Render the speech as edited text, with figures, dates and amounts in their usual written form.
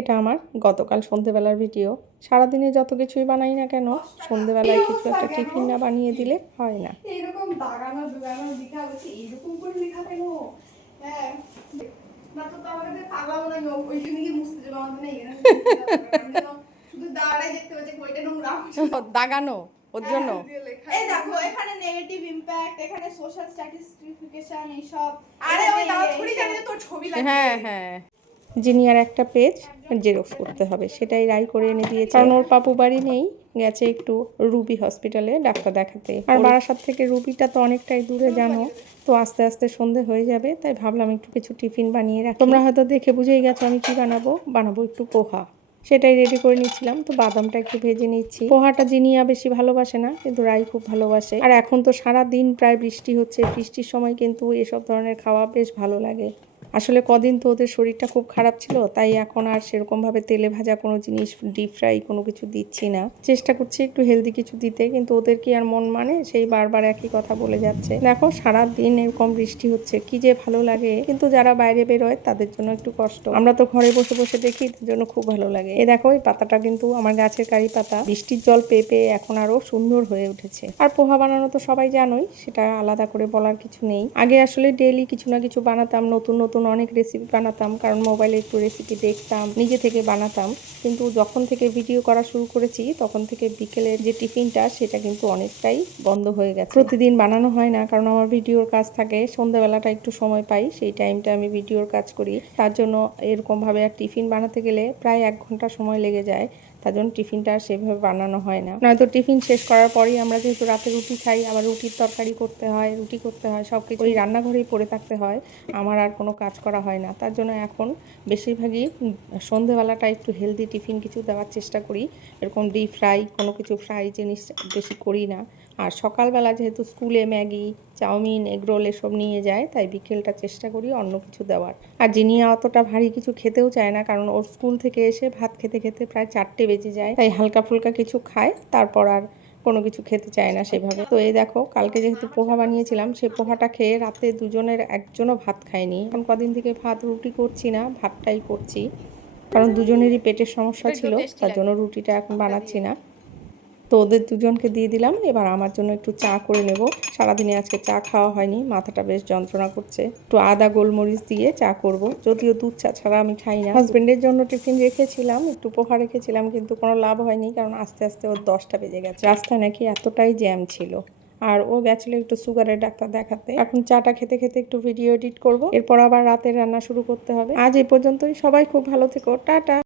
এটা আমার গতকাল সন্ধেবেলার ভিডিও। সারাদিনে যত কিছুই বানাই না কেন, সন্ধেবেলায় কিছু একটা টিফিন না বানিয়ে দিলে হয় না। এরকম দাগানো দুগানো লেখা হচ্ছে, এরকম করে লেখা কেন? হ্যাঁ, না তো আমাদের পাগলাম না, ওইখানে গিয়ে মুছতে যাবো আমাদের নেই, শুধু দাঁড়াই দেখতে পাচ্ছি কয়টা নোংরা দাগানো ওর জন্য। এই দেখো এখানে নেগেটিভ ইমপ্যাক্ট, এখানে সোশ্যাল স্ট্যাটিস্টিফিকেশন, এই সব। আরে ওই দাও থোড়ি জানি তোর ছবি লাগবে। হ্যাঁ হ্যাঁ, জিনিয়ার একটা পেজ জেরক্স করতে হবে, সেটাই রাই করে এনে দিয়েছে। কারণ ওর পাপু বাড়ি নেই, গেছে একটু রুবি হসপিটালে ডাক্তার দেখাতে। আর বারাসাত থেকে রুবিটা তো অনেকটাই দূরে জানো, তো আস্তে আস্তে সন্ধে হয়ে যাবে, তাই ভাবলাম একটু কিছু টিফিন বানিয়ে রাখি। তোমরা হয়তো দেখে বুঝেই গেছো আমি কি বানাবো একটু পোহা। সেটাই রেডি করে নিচ্ছিলাম। তো বাদামটা একটু ভেজে নিচ্ছি। পোহাটা জিনিয়া বেশি ভালোবাসে না, কিন্তু রাই খুব ভালোবাসে। আর এখন তো সারা দিন প্রায় বৃষ্টি হচ্ছে, বৃষ্টির সময় কিন্তু এসব ধরনের খাওয়া বেশ ভালো লাগে। আসলে কদিন তো ওদের শরীরটা খুব খারাপ ছিল, তাই এখন আর সেরকমভাবে তেলে ভাজা কোনো জিনিস, ডিপ ফ্রাই কোনো কিছু দিচ্ছি না। চেষ্টা করছি একটু হেলদি কিছু দিতে, কিন্তু ওদের কি আর মন মানে, সেই বারবার একই কথা বলে যাচ্ছে। দেখো সারা দিন এরকম বৃষ্টি হচ্ছে, কি যে ভালো লাগে, কিন্তু যারা বাইরে বেরোয় তাদের জন্য একটু কষ্ট। আমরা তো ঘরে বসে বসে দেখি, তার জন্য খুব ভালো লাগে। এই দেখো এই পাতাটা কিন্তু আমার গাছের কারি পাতা, বৃষ্টির জল পেয়ে পেয়ে এখন আরো সুন্দর হয়ে উঠেছে। আর পোহা বানানো তো সবাই জানোই, সেটা আলাদা করে বলার কিছু নেই। আগে আসলে ডেইলি কিছু না কিছু বানাতাম, নতুন নতুন অনেক রেসিপি বানাতাম, কারণ মোবাইলে একটু রেসিপি দেখতাম, নিজে থেকে বানাতাম। কিন্তু যখন থেকে ভিডিও করা শুরু করেছি, তখন থেকে বিকেলের যে টিফিনটা, সেটা কিন্তু অনেকটাই বন্ধ হয়ে গেছে। প্রতিদিন বানানো হয় না, কারণ আমার ভিডিওর কাজ থাকে, সন্ধ্যাবেলাটা একটু সময় পাই, সেই টাইমটা আমি ভিডিওর কাজ করি। তার জন্য এরকমভাবে আর টিফিন বানাতে গেলে প্রায় 1 ঘন্টা সময় লেগে যায়। তার জন্য টিফিনটা আর সেভাবে বানানো হয় না। নয়তো টিফিন শেষ করার পরেই আমরা যেহেতু রাতে রুটি খাই, আবার রুটির তরকারি করতে হয়, রুটি করতে হয়, সব কিছু ওই রান্নাঘরেই পড়ে থাকতে হয়, আমার আর কোনো কাজ করা হয় না। তার জন্য এখন বেশিরভাগই সন্ধেবেলাটা একটু হেলদি টিফিন কিছু দেওয়ার চেষ্টা করি। এরকম ডিপ ফ্রাই কোনো কিছু ফ্রাই জিনিস বেশি করি না। আর সকালবেলা যেহেতু স্কুলে ম্যাগি, চাউমিন, এগরোল এসব নিয়ে যায়, তাই বিকেলটা চেষ্টা করি অন্য কিছু দেওয়ার। আর জিনিয়া অতটা ভারী কিছু খেতেও চায় না, কারণ ওর স্কুল থেকে এসে ভাত খেতে খেতে প্রায় 4টে বেজে যায়, তাই হালকা ফুলকা কিছু খায়, তারপর আর কোনো কিছু খেতে চায় না সেভাবে। তো এই দেখো কালকে যেহেতু পোহা বানিয়েছিলাম, সেই পোহাটা খেয়ে রাতে দুজনের একজনও ভাত খায়নি। এখন কদিন থেকে ভাত রুটি করছি না, ভাতটাই করছি, কারণ দুজনেরই পেটের সমস্যা ছিল, তার জন্য রুটিটা এখন বানাচ্ছি না। তো ওদের দুজনকে দিয়ে দিলাম। এবার আমার জন্য একটু চা করে নেব। সারাদিনে আজকে চা খাওয়া হয়নি, মাথাটা বেশ যন্ত্রণা করছে। একটু আদা গোলমরিচ দিয়ে চা করব, যদিও দুধ চা ছাড়া আমি খাই না। হাজবেন্ডের জন্য টিফিন রেখেছিলাম, একটু পোহা রেখেছিলাম, কিন্তু কোনো লাভ হয়নি, কারণ আস্তে আস্তে ওর 10টা বেজে গেছে। রাস্তায় নাকি এতটাই জ্যাম ছিল, আর ও গেছিল একটু সুগারের ডাক্তার দেখাতে। এখন চাটা খেতে খেতে একটু ভিডিও এডিট করব, এরপর আবার রাতের রান্না শুরু করতে হবে। আজ এই পর্যন্তই, সবাই খুব ভালো থেকো, টাটা।